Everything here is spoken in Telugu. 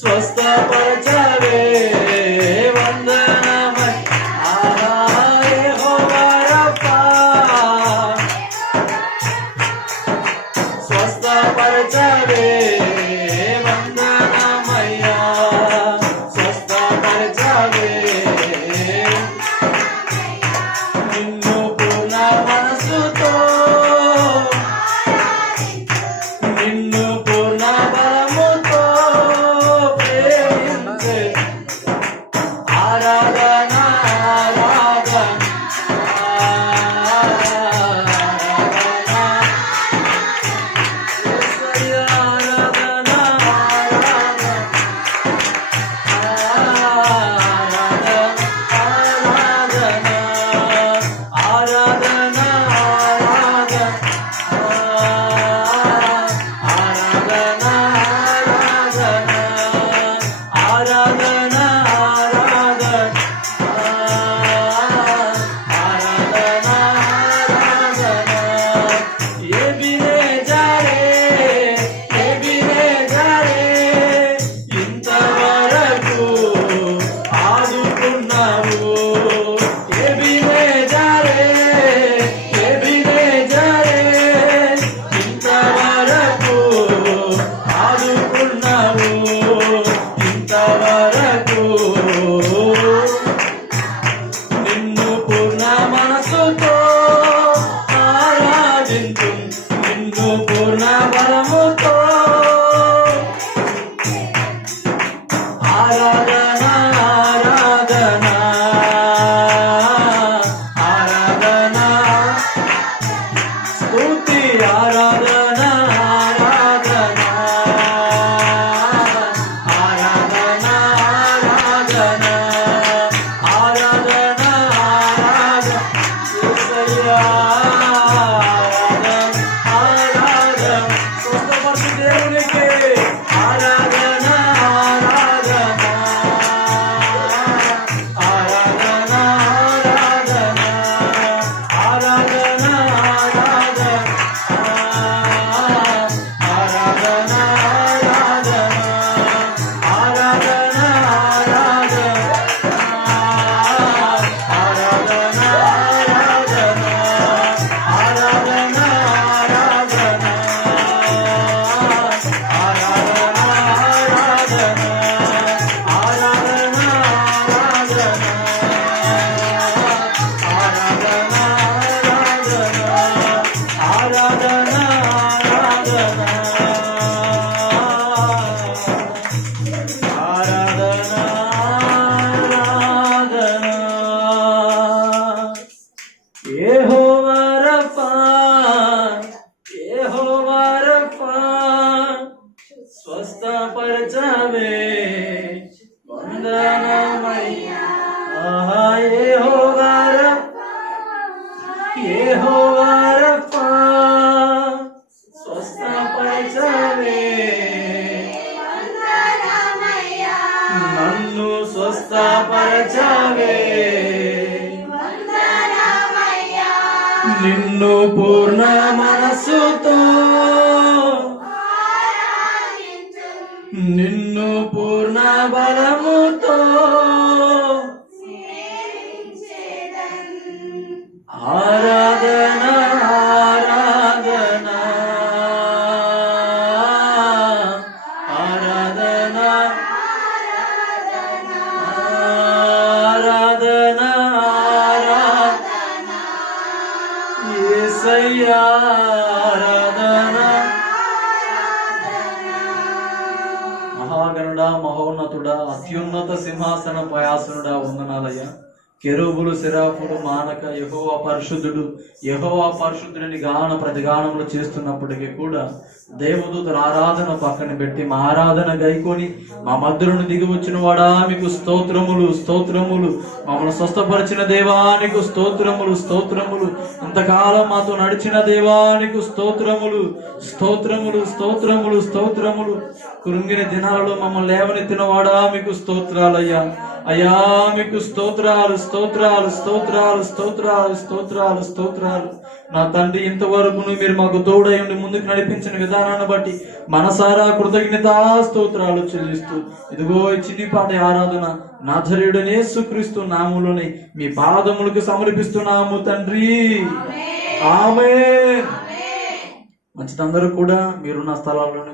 స్వస్థపరచవే. నన్ను స్వస్థపరచవే నిన్ను పూర్ణ మనస్సుతో అత్యున్నత సింహాసన పయాసనుడా వందనాలయ్యా. కెరూబులు సిరాపులు మానక యహోవా పరిశుద్ధుడు. యహోవా పరిశుద్ధుడిని గాన ప్రతిగానములు చేస్తున్నప్పటికీ కూడా దేవదూతల ఆరాధన పక్కన పెట్టి మా ఆరాధన గైకొని మా మధ్యను దిగి వచ్చిన వాడా మీకు స్తోత్రములు స్తోత్రములు. మమ్మల్ని స్వస్థపరిచిన దేవానికి స్తోత్రములు స్తోత్రములు. ఇంతకాలం మాతో నడిచిన దేవానికి స్తోత్రములు. స్తోత్రములు స్తోత్రములు స్తోత్రములు. కృంగిన దినాలలో మమ్మల్ని లేవనెత్తిన వాడా మీకు స్తోత్రాలయ్యా. అయ్యా మీకు స్తోత్రాలు స్తోత్రాలు స్తోత్రాలు స్తోత్రాలు స్తోత్రాలు స్తోత్రాలు. నా తండ్రి ఇంతవరకు మీరు మాకు తోడై ఉండి ముందుకు నడిపించిన విధానాన్ని బట్టి మనసారా కృతజ్ఞతా స్తోత్రాలు చెల్లిస్తూ ఇదిగో చిన్నిపాటి ఆరాధన నాథరుడు యేసుక్రీస్తు నాములోని మీ పాదములకు సమర్పిస్తున్నాము తండ్రి. ఆమె మంచిదందరూ కూడా మీరున్న స్థలాల్లోనే